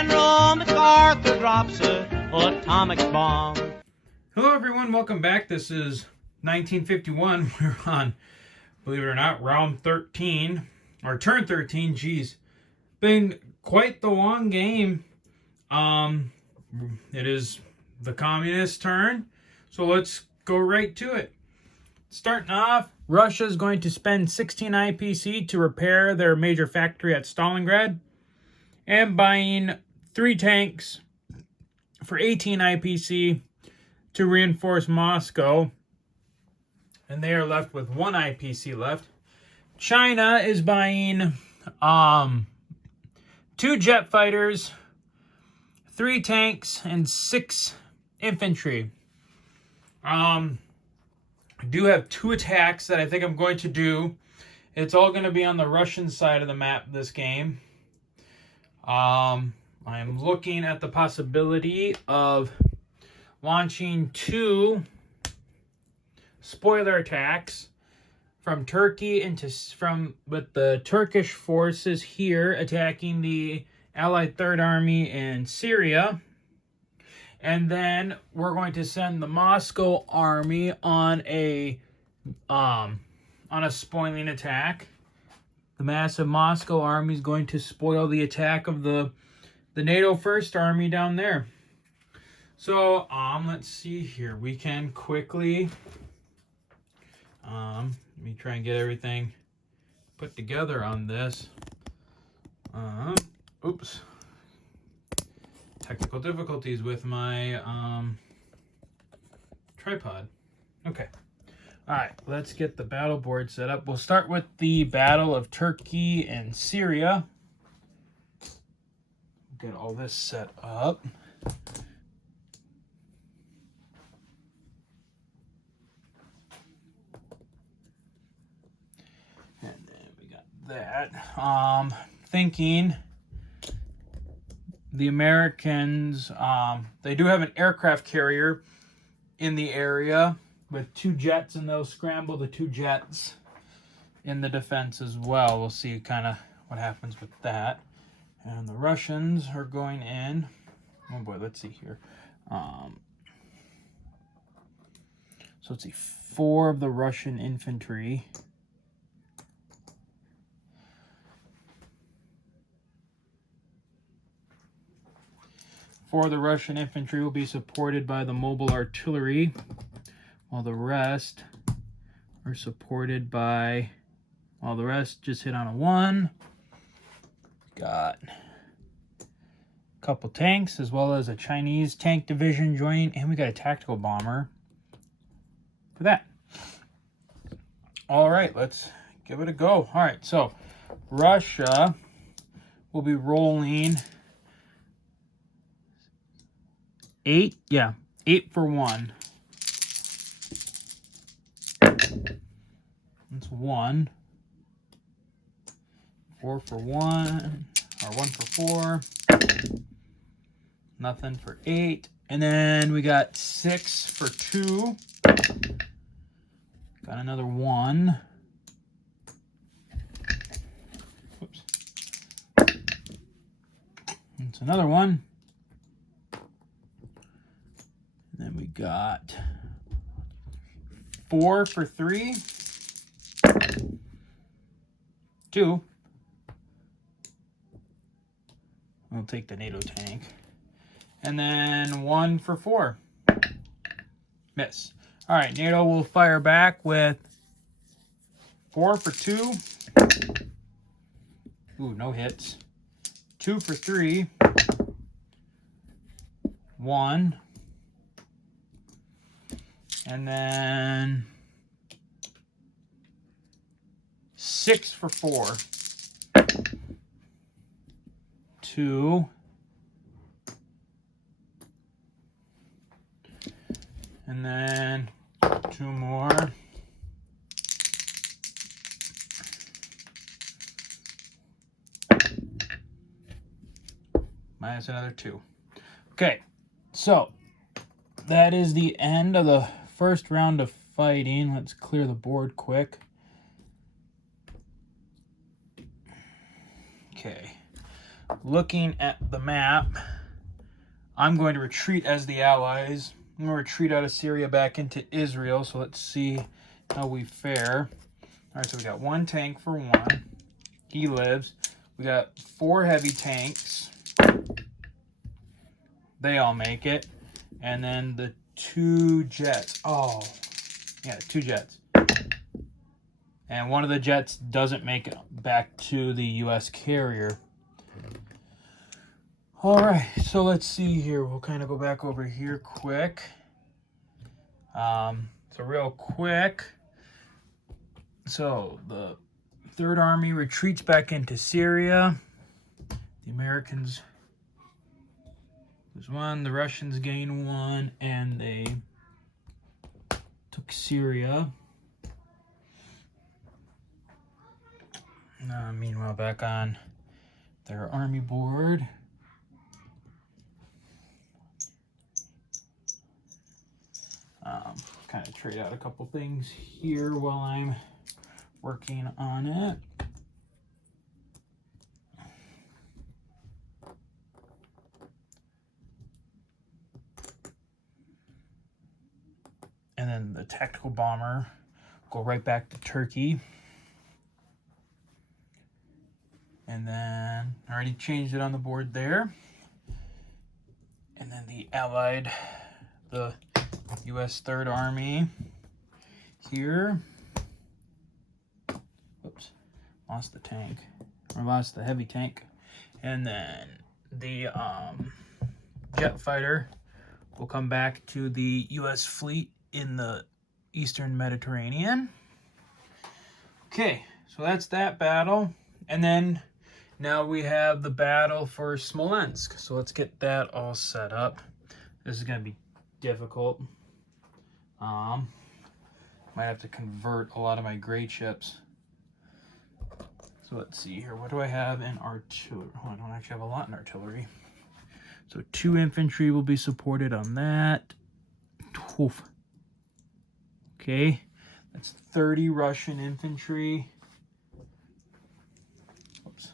General MacArthur drops a atomic bomb. Hello everyone, welcome back. This is 1951. We're on, believe it or not, round 13, or turn 13. Geez, been quite the long game. It is the communist turn, so let's go right to it. Starting off, Russia is going to spend 16 IPC to repair their major factory at Stalingrad, and buying 3 tanks for 18 IPC to reinforce Moscow, and they are left with 1 IPC left. China is buying 2 jet fighters, 3 tanks, and 6 infantry. I do have 2 attacks that I think I'm going to do. It's all going to be on the Russian side of the map this game. I'm looking at the possibility of launching 2 spoiler attacks from Turkey with the Turkish forces here attacking the Allied Third Army in Syria, and then we're going to send the Moscow army on a spoiling attack. The massive Moscow army is going to spoil the attack of the NATO First Army down there. So, let's see here. We can quickly, let me try and get everything put together on this. Oops. Technical difficulties with my tripod. Okay. All right, let's get the battle board set up. We'll start with the Battle of Turkey and Syria. Get all this set up. And then we got that. Thinking the Americans, they do have an aircraft carrier in the area with 2 jets, and they'll scramble the 2 jets in the defense as well. We'll see kind of what happens with that. And the Russians are going in. Oh boy, let's see here. So let's see, 4 of the Russian infantry. The Russian infantry will be supported by the mobile artillery, while the rest are supported by, well, the rest just hit on a 1. Got a couple tanks, as well as a Chinese tank division joining, and we got a tactical bomber for that. All right, let's give it a go. All right, so Russia will be rolling 8 for 1. That's 1. 4 for 1, or 1 for 4. Nothing for 8. And then we got 6 for 2. Got another 1. Whoops. That's another 1. And then we got 4 for 3. 2. We'll take the NATO tank. And then 1 for 4. Miss. All right, NATO will fire back with 4 for 2. Ooh, no hits. 2 for 3. 1. And then 6 for 4. 2. And then 2 more. Minus another 2. Okay, so that is the end of the first round of fighting. Let's clear the board quick. Okay. looking at the map, I'm going to retreat as the Allies. I'm going to retreat out of Syria back into Israel. So let's see how we fare. All right, so we got 1 tank for 1. He lives. We got 4 heavy tanks. They all make it. And then the 2 jets. Oh, yeah, 2 jets. And one of the jets doesn't make it back to the U.S. carrier. All right, so let's see here. We'll kind of go back over here quick. So real quick. So the Third Army retreats back into Syria. The Americans lose 1, the Russians gain 1, and they took Syria. Meanwhile, back on their army board. Kind of trade out a couple things here while I'm working on it. And then the tactical bomber, go right back to Turkey. And then I already changed it on the board there. And then the Allied, the U.S. Third Army here. Whoops, lost the tank, or lost the heavy tank. And then the jet fighter will come back to the U.S. fleet in the Eastern Mediterranean. Okay, so that's that battle. And then now we have the battle for Smolensk. So let's get that all set up. This is going to be difficult. Might have to convert a lot of my great ships. So let's see here. What do I have in artillery? Oh, I don't actually have a lot in artillery. So 2 infantry will be supported on that. Oof. Okay, that's 30 Russian infantry. Oops.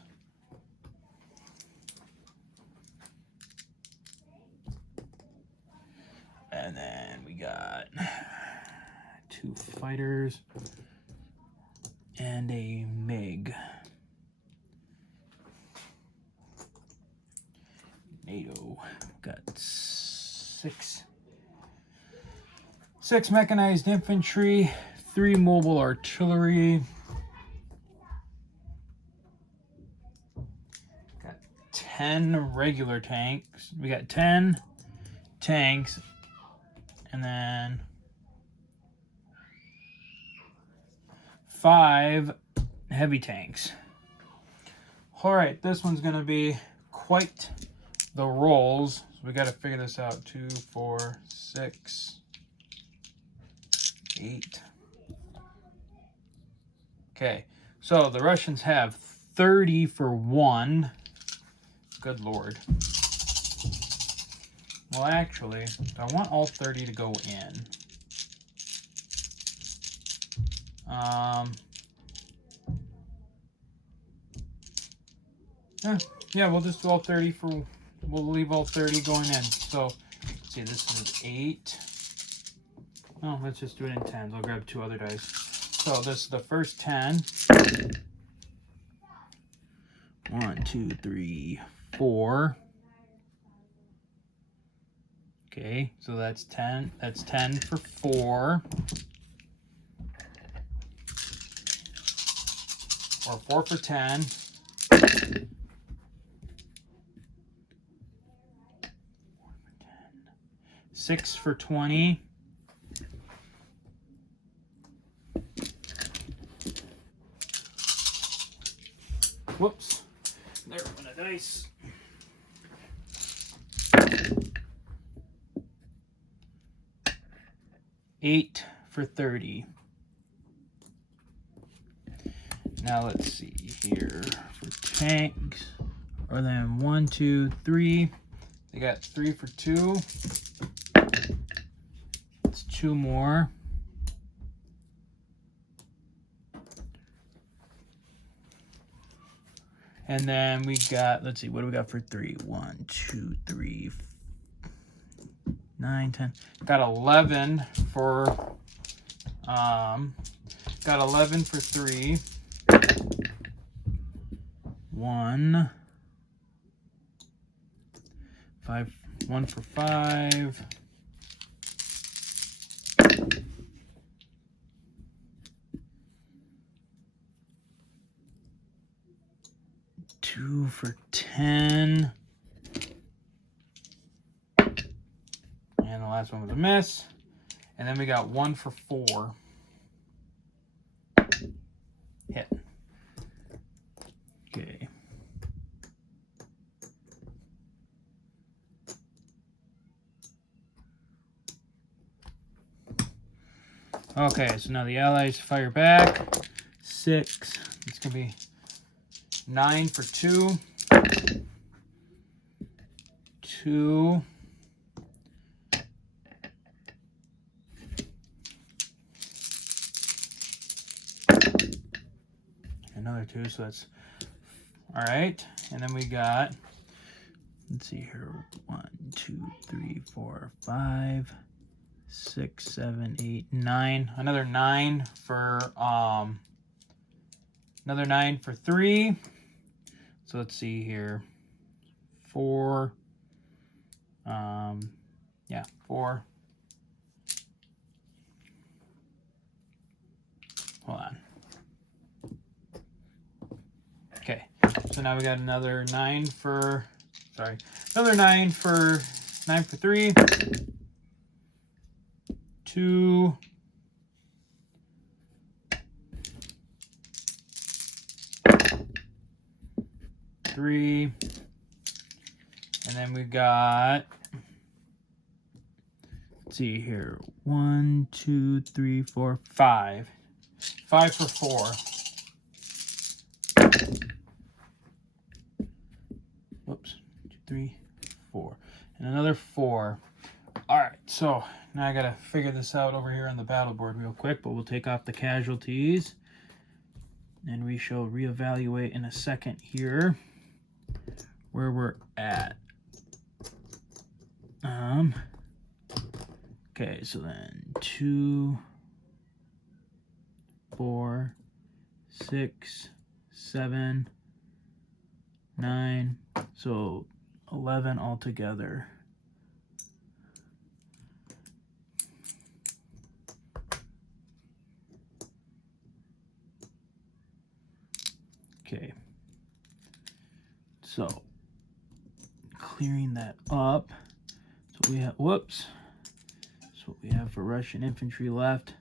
And then we got 2 fighters and a MiG. NATO got 6 mechanized infantry, 3 mobile artillery. Got 10 regular tanks. We got 10 tanks, and then 5 heavy tanks. All right, this one's gonna be quite the rolls. So we got to figure this out. 2, 4, 6, 8. Okay, so the Russians have 30 for 1. Good Lord. Well, actually, I want all 30 to go in. Yeah, we'll just do all 30 for. We'll leave all 30 going in. So, let's see, this is 8. Oh, let's just do it in 10s. I'll grab 2 other dice. So, this is the first 10. 1, 2, 3, 4. Okay, so that's 10. That's 10 for 4. Or 4 for 10. 6 for 20. Whoops. There went a dice. $8 for 30. Now let's see here for tanks. Or then 1, 2, 3. They got 3 for 2. It's 2 more. And then we got, let's see, what do we got for 3? 1, 2, 3, 9, 10. Got 11 for 3. 1, 5, 1 for 5. 2 for 10. And the last one was a miss. And then we got 1 for 4. Hit. Okay. Okay, so now the Allies fire back. 6. It's going to be 9 for 2. 2. Another 2, so that's all right. And then we got, let's see here, 1, 2, 3, 4, 5, 6, 7, 8, 9. Another 9 for another 9 for 3. So let's see here, 4. Yeah, 4. Hold on. Okay, so now we got another 9 for, another 9 for 3. 2. 3. And then we got, let's see here, 1, 2, 3, 4, 5. 5 for 4. Whoops, 2, 3, 4. And another 4. All right, so now I gotta figure this out over here on the battle board real quick, but we'll take off the casualties and we shall reevaluate in a second here where we're at. Okay, so then 2, 4, 6, 7, 9, so 11 altogether. Okay, so clearing that up. So we have, whoops. That's what we have for Russian infantry left.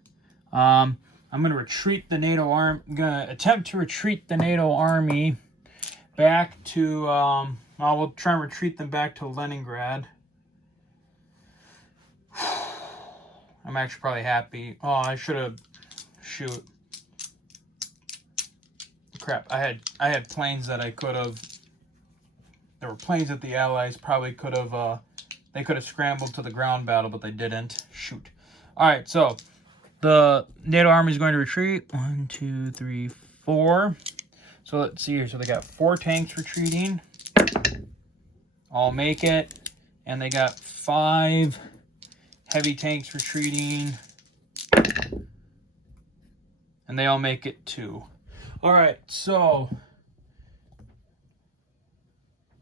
I'm going to retreat the NATO army. I'm going to attempt to retreat the NATO army back to, we'll try and retreat them back to Leningrad. I'm actually probably happy. Oh, I should have, shoot. Crap, I had planes that I could have, there were planes that the Allies probably could have, they could have scrambled to the ground battle, but they didn't. Shoot. All right, so the NATO army is going to retreat. 1, 2, 3, 4. So let's see here. So they got 4 tanks retreating. All make it. And they got 5 heavy tanks retreating. And they all make it too. All right, so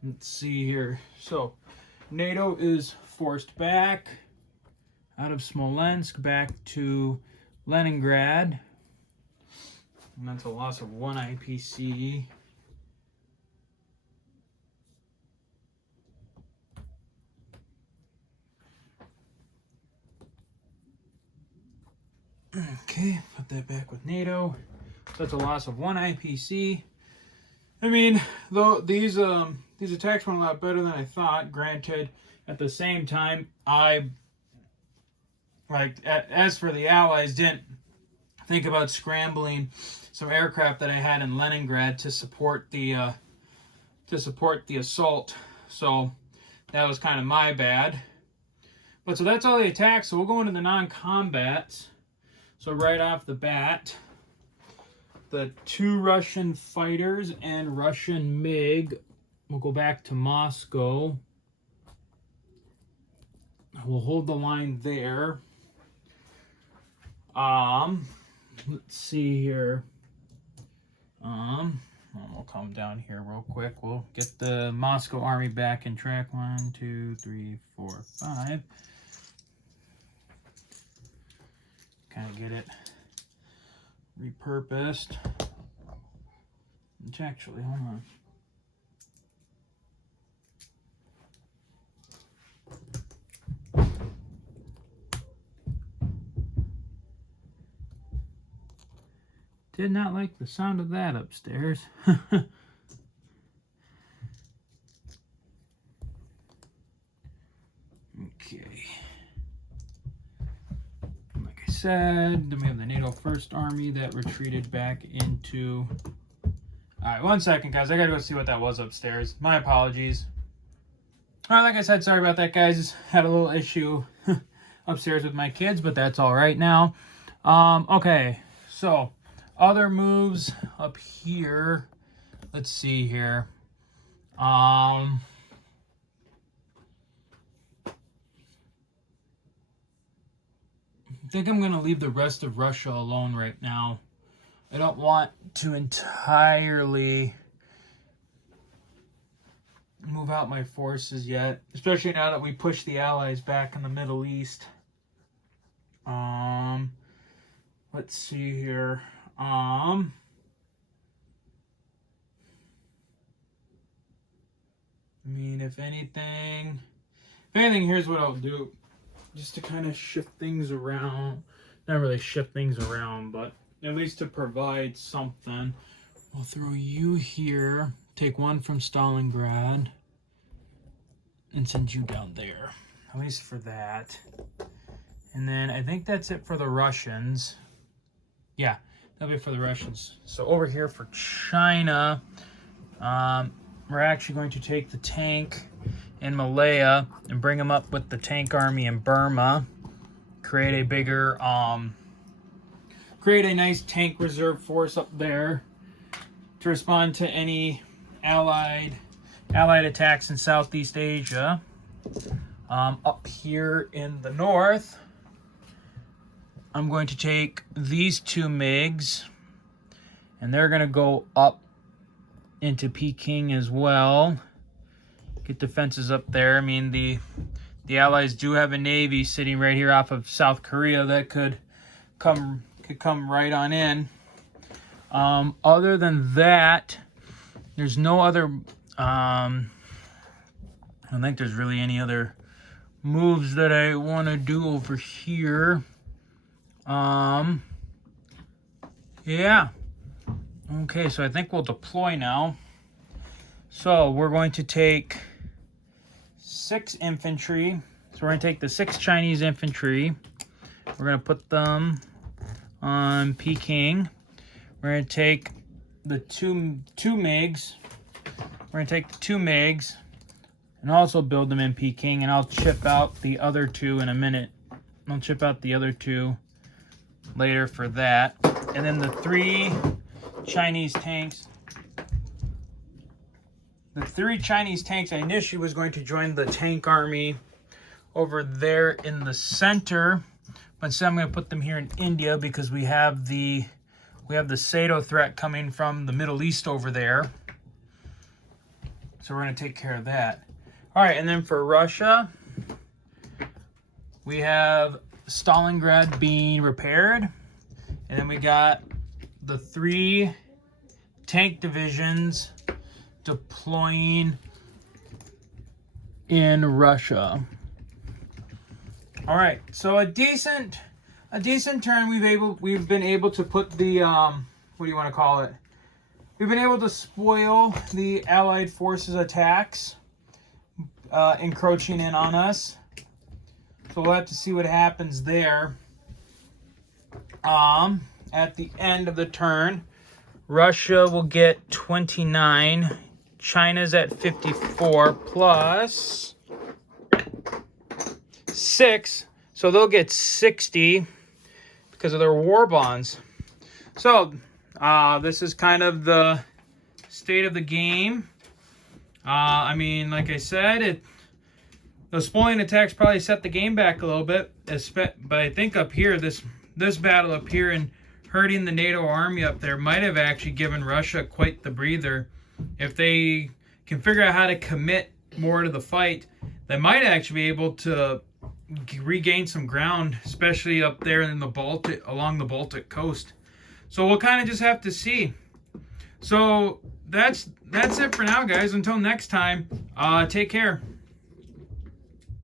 let's see here. So NATO is forced back out of Smolensk back to Leningrad. And that's a loss of 1 IPC. Okay, put that back with NATO. So that's a loss of 1 IPC. I mean, though these attacks went a lot better than I thought. Granted, at the same time, as for the Allies, didn't think about scrambling some aircraft that I had in Leningrad to support the assault. So that was kind of my bad. But so that's all the attacks. So we'll go into the non-combats. So right off the bat, the 2 Russian fighters and Russian MiG. We'll go back to Moscow. We'll hold the line there. Let's see here. We'll come down here real quick. We'll get the Moscow army back in track. 1, 2, 3, 4, 5. Kind of get it repurposed. Which actually, hold on. Did not like the sound of that upstairs. Okay. Like I said, then we have the NATO First Army that retreated back into... Alright, 1 second, guys. I gotta go see what that was upstairs. My apologies. Alright, like I said, sorry about that, guys. Had a little issue upstairs with my kids, but that's alright now. Okay, so... Other moves up here. Let's see here. I think I'm going to leave the rest of Russia alone right now. I don't want to entirely move out my forces yet, especially now that we push the Allies back in the Middle East. Let's see here. I mean, if anything, here's what I'll do. Just to kind of shift things around. Not really shift things around, but at least to provide something. We'll throw you here. Take 1 from Stalingrad. And send you down there. At least for that. And then I think that's it for the Russians. Yeah. That'll be for the Russians. So over here for China, we're actually going to take the tank in Malaya and bring them up with the tank army in Burma. Create a bigger, create a nice tank reserve force up there to respond to any allied attacks in Southeast Asia. Up here in the north, I'm going to take these 2 MiGs, and they're going to go up into Peking as well. Get defenses up there. I mean, the Allies do have a navy sitting right here off of South Korea that could come right on in. Other than that, there's no other... I don't think there's really any other moves that I want to do over here. Yeah. Okay, so I think we'll deploy now. So we're going to take 6 infantry. So we're going to take the 6 Chinese infantry. We're going to put them on Peking. We're going to take the two MiGs. We're going to take the 2 MiGs and also build them in Peking. And I'll chip out the other 2 in a minute. I'll chip out the other 2 later for that. And then the 3 Chinese tanks. The 3 Chinese tanks I initially was going to join the tank army over there in the center. But instead I'm going to put them here in India because we have the SATO threat coming from the Middle East over there. So we're going to take care of that. All right, and then for Russia, we have Stalingrad being repaired. And then we got the 3 tank divisions deploying in Russia. All right, so a decent turn. We've been able to put the what do you want to call it? We've been able to spoil the Allied forces' attacks, encroaching in on us. So we'll have to see what happens there. At the end of the turn, Russia will get 29. China's at 54 plus 6. So they'll get 60 because of their war bonds. So This is kind of the state of the game. I mean, like I said, the Spolian attacks probably set the game back a little bit. But I think up here, this battle up here and hurting the NATO army up there might have actually given Russia quite the breather. If they can figure out how to commit more to the fight, they might actually be able to regain some ground, especially up there in the Baltic, along the Baltic coast. So we'll kind of just have to see. So that's it for now, guys. Until next time, take care.